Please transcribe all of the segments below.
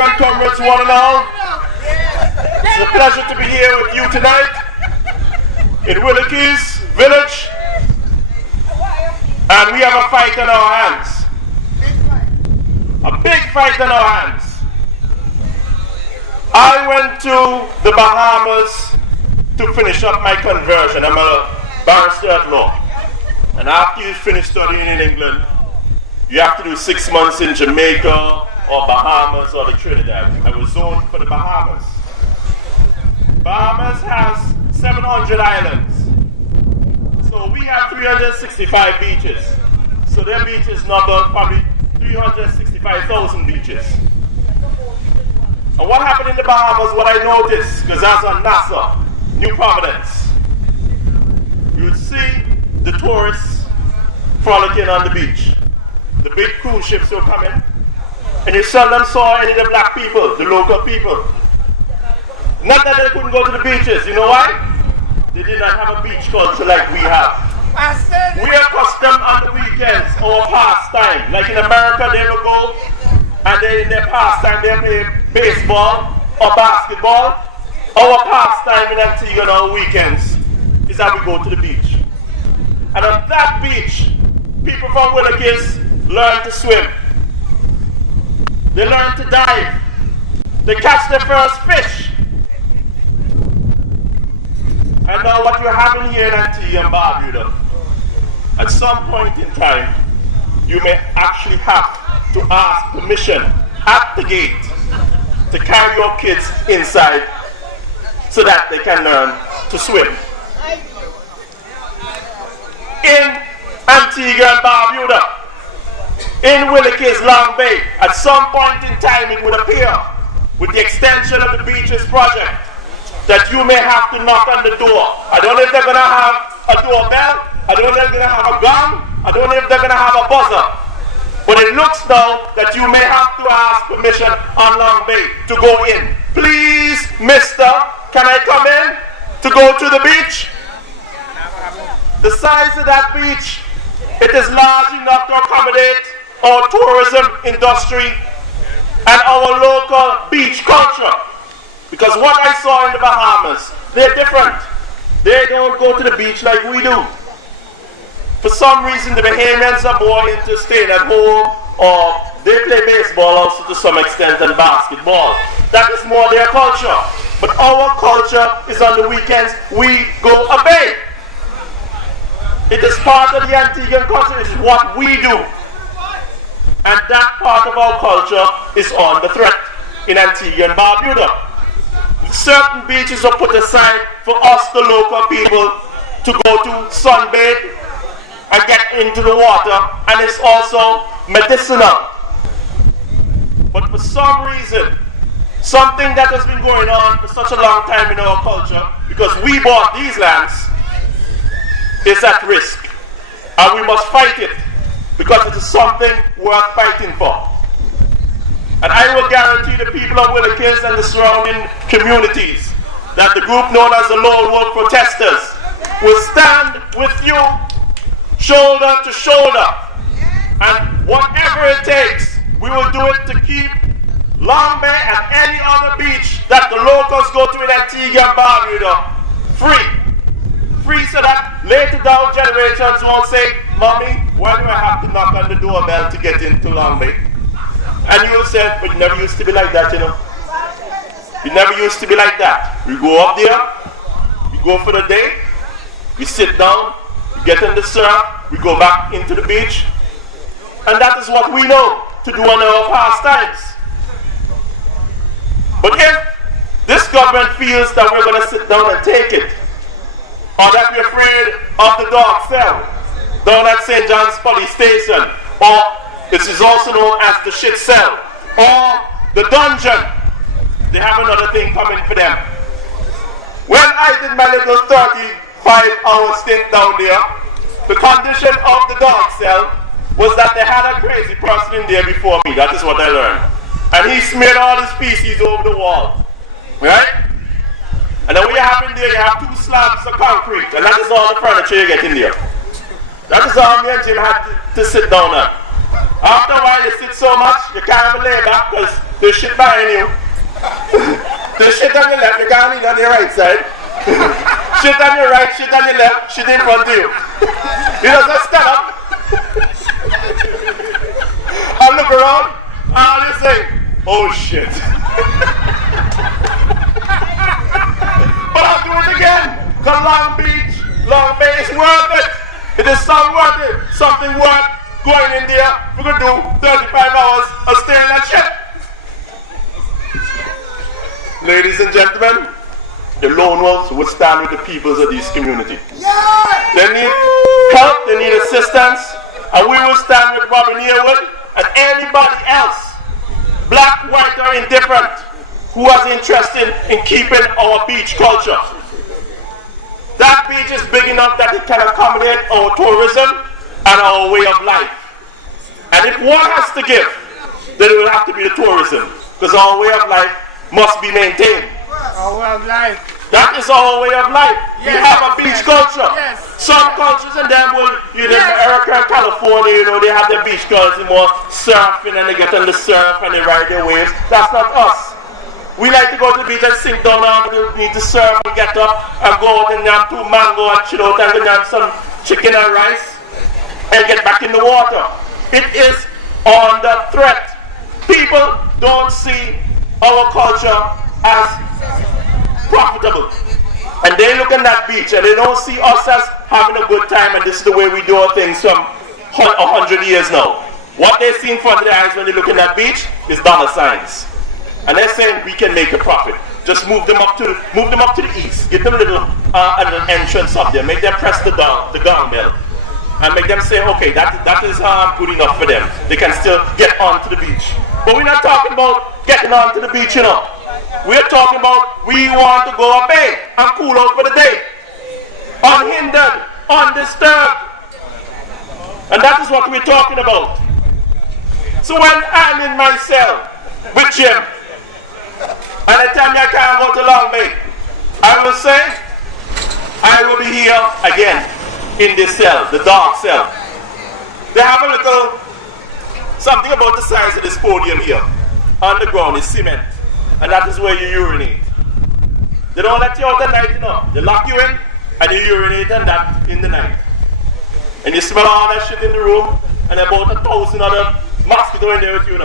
and comrades, one and all. It's a pleasure to be here with you tonight in Willikies village. And we have a fight on our hands. A big fight on our hands. I went to the Bahamas to finish up my conversion. I'm a barrister at law. And after you finish studying in England, you have to do 6 months in Jamaica or Bahamas or the Trinidad. I was zoned for the Bahamas. Bahamas has 700 islands. So we have 365 beaches. So their beaches number probably 365,000 beaches. And what happened in the Bahamas, what I noticed, because I was on Nassau, New Providence, you would see the tourists frolicking on the beach. The big cruise ships were coming, and you seldom saw any of the black people, the local people. Not that they couldn't go to the beaches, you know why? They did not have a beach culture like we have. We are accustomed on the weekends, our pastime. Like in America, they will go, and they, in their pastime, they play baseball or basketball. Our pastime in Antigua on our weekends is that we go to the beach. And on that beach, people from Willikies learn to swim. They learn to dive. They catch their first fish. And now what you're having here in Antiguans and Barbuda, at some point in time, you may actually have to ask permission at the gate to carry your kids inside so that they can learn to swim. In Antigua and Barbuda, in Willikies Long Bay, at some point in time it would appear, with the extension of the beaches project, that you may have to knock on the door. I don't know if they're going to have a doorbell, I don't know if they're going to have a gong, I don't know if they're going to have a buzzer. But it looks now that you may have to ask permission on Long Bay to go in. Please, mister, can I come in to go to the beach? The size of that beach, it is large enough to accommodate our tourism industry and our local beach culture. Because what I saw in the Bahamas, they're different. They don't go to the beach like we do. For some reason, the Bahamians are more into staying at home, or they play baseball also to some extent and basketball. That is more their culture. But our culture is on the weekends, we go a bay. It is part of the Antiguan culture, it is what we do. And that part of our culture is on the threat in Antigua and Barbuda. Certain beaches are put aside for us, the local people, to go to sunbathe and get into the water, and it's also medicinal. But for some reason, something that has been going on for such a long time in our culture, because we bought these lands, is at risk. And we must fight it, because it is something worth fighting for. And I will guarantee the people of Willikies and the surrounding communities that the group known as the Lone Wolf Protesters will stand with you shoulder to shoulder. And whatever it takes, we will do it to keep Long Bay and any other beach that the locals go to in Antigua and Barbuda free. Free so that later down generations won't say, Mommy, why do I have to knock on the doorbell to get into Long Bay? And you will say, but it never used to be like that, you know. It never used to be like that. We go up there, we go for the day, we sit down, we get in the surf, we go back into the beach, and that is what we know to do on our pastimes. But if this government feels that we're going to sit down and take it, or that we're afraid of the dog cell down at St. John's Police Station, or this is also known as the shit cell, or the dungeon, they have another thing coming for them. When I did my little 35-hour stint down there, the condition of the dog cell was that they had a crazy person in there before me. That is what I learned. And he smeared all his feces over the wall. Right? And then what you have in there, you have 2 slabs of concrete, and that is all the furniture you get in there. That is all me and Jim had to sit down on. After a while, you sit so much, you can't even lay back because There's shit behind you. There's shit on your left, you can't lean on your right side. Shit on your right, shit on your left, shit in front of you. You just stand up and look around and all you say, oh shit. But I'll do it again. Because Long Bay is worth it. It is something worth going in there. We could do 35 hours of staring at shit. Ladies and gentlemen, the lone wolves would stand with the peoples of these communities. They need help, they need assistance, and we will stand with Robin Yearwood and anybody else, black, white, or indifferent, who is interested in keeping our beach culture. That beach is big enough that it can accommodate our tourism and our way of life. And if one has to give, then it will have to be the tourism, because our way of life must be maintained. Our way of life. That is our way of life. Yes. We have a beach culture. Yes. Some cultures in them will, in America and California, they have their beach culture, more surfing, and they get on the surf and they ride their waves. That's not us. We like to go to the beach and sink down and we need to surf and get up and go out and have 2 mango and chill out and go have some chicken and rice and get back in the water. It is under threat. People don't see our culture as profitable. And they look at that beach and they don't see us as having a good time and this is the way we do our things from 100 years now. What they see in front of their eyes when they look at that beach is dollar signs. And they're saying we can make a profit. Just move them up to the east. Give them a little entrance up there. Make them press the gong bell. And make them say, okay, that is good enough for them. They can still get onto the beach. But we're not talking about getting onto the beach, We're talking about we want to go a bay and cool out for the day. Unhindered, undisturbed. And that is what we're talking about. So when I'm in my cell with Jim, and the time I can't go to Long Bay, I will say, I will be here again in this cell, the dark cell. They have a little something about the size of this podium here. Underground is cement, and that is where you urinate. They don't let you out at night, They lock you in, and you urinate in that in the night. And you smell all that shit in the room, and about 1,000 other mosquitoes in there with you,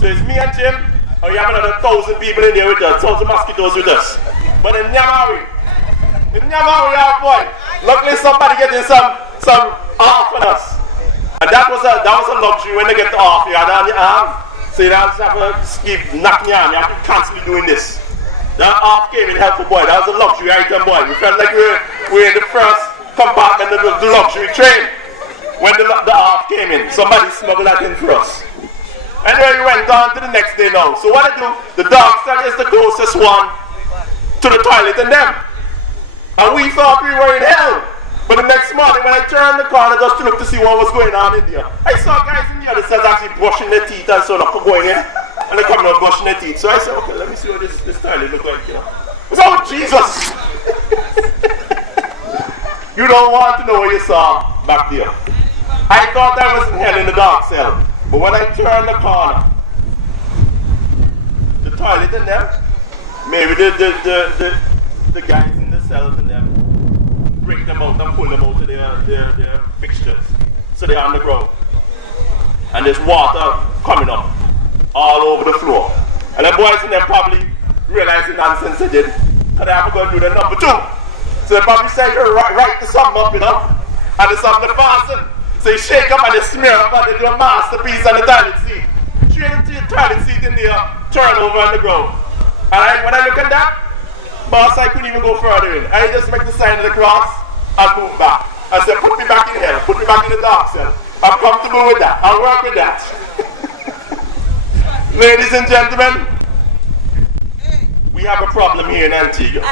So it's me and Jim, and we have another 1,000 people in there with us, 1,000 mosquitoes with us. But in Nyamawi, boy, luckily somebody getting some off on us. And that was a luxury when they get the off you had on your arm. So you don't have to keep knocking your arm, you have to be constantly doing this. That off came in helpful, boy. That was a luxury item, boy. We felt like we were in the first compartment of the luxury train when the off came in. Somebody smuggled that in for us. Anyway, we went on to the next day now. So what I do, the dark cell is the closest one to the toilet and them. And we thought we were in hell. But the next morning when I turned the corner just to look to see what was going on in there, I saw guys in the other cells actually brushing their teeth and so on, going in. And they're coming out brushing their teeth. So I said, okay, let me see what this toilet looks like, I said, oh Jesus! You don't want to know what you saw back there. I thought I was in hell in the dark cell. But when I turned the corner, the toilet in them, maybe the guys in the cells in them, break them out and pull them out of their fixtures. So they're on the ground. And there's water coming up all over the floor. And the boys in there probably realize the nonsense they did, because they haven't gone to do the number 2. So they probably say, right the something up, and there's something to fasten. So you shake up and you smear up and they do a masterpiece on the toilet seat. Straight into the toilet seat in there, turn over on the ground. And when I look at that, boss, I couldn't even go further in. I just make the sign of the cross and move back. I said, put me back in hell, put me back in the dark cell. I'm comfortable with that. I'll work with that. Ladies and gentlemen, we have a problem here in Antigua.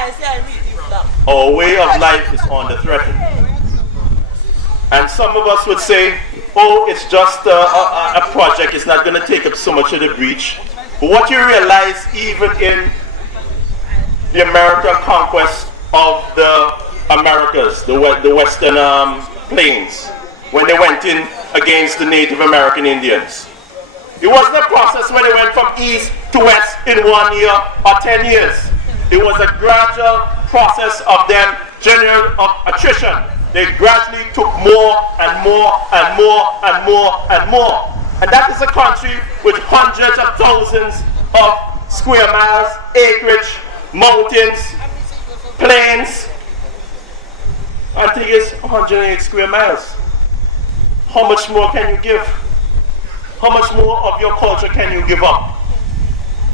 Our way of life is under threat. And some of us would say, oh, it's just a project, it's not going to take up so much of the breach. But what you realize, even in the American conquest of the Americas, the Western Plains, when they went in against the Native American Indians, It wasn't a process where they went from east to west in 1 year or 10 years. It was a gradual process of them general of attrition. They gradually took more and more and more and more and more. And that is a country with hundreds of thousands of square miles, acreage, mountains, plains. Antigua is 108 square miles. How much more can you give? How much more of your culture can you give up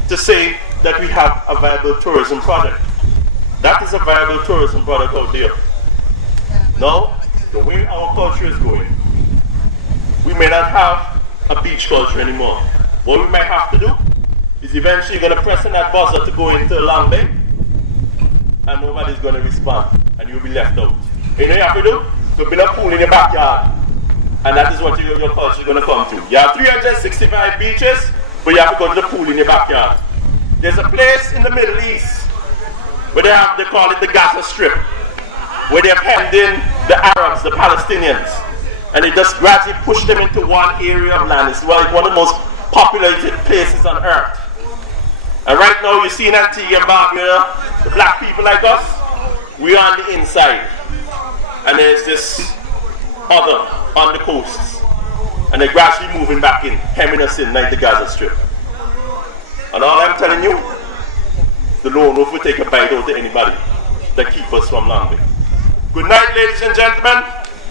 to say that we have a viable tourism project? That is a viable tourism product out there. Now, the way our culture is going, we may not have a beach culture anymore. What we might have to do is eventually going to press on that buzzer to go into a long bay, and nobody's going to respond, and you'll be left out. You know what you have to do? To build a pool in your backyard, and that is what your culture is going to come to. You have 365 beaches, but you have to go to the pool in your backyard. There's a place in the Middle East where they call it the Gaza Strip, where they have hemmed in the Arabs, the Palestinians, and they just gradually push them into one area of land. It's like one of the most populated places on earth. And right now you see in Antigua and Barbuda, the black people like us, we are on the inside. And there's this other on the coasts. And they're gradually moving back in, hemming us in like the Gaza Strip. And all I'm telling you, the lone wolf will take a bite out of anybody that keep us from Long Bay. Good night, ladies and gentlemen.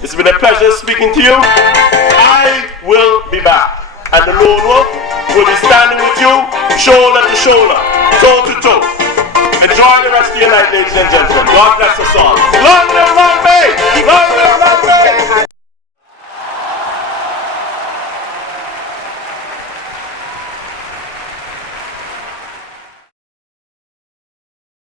It's been a pleasure speaking to you. I will be back. And the lone wolf will be standing with you, shoulder to shoulder, toe to toe. Enjoy the rest of your night, ladies and gentlemen. God bless us all. Long live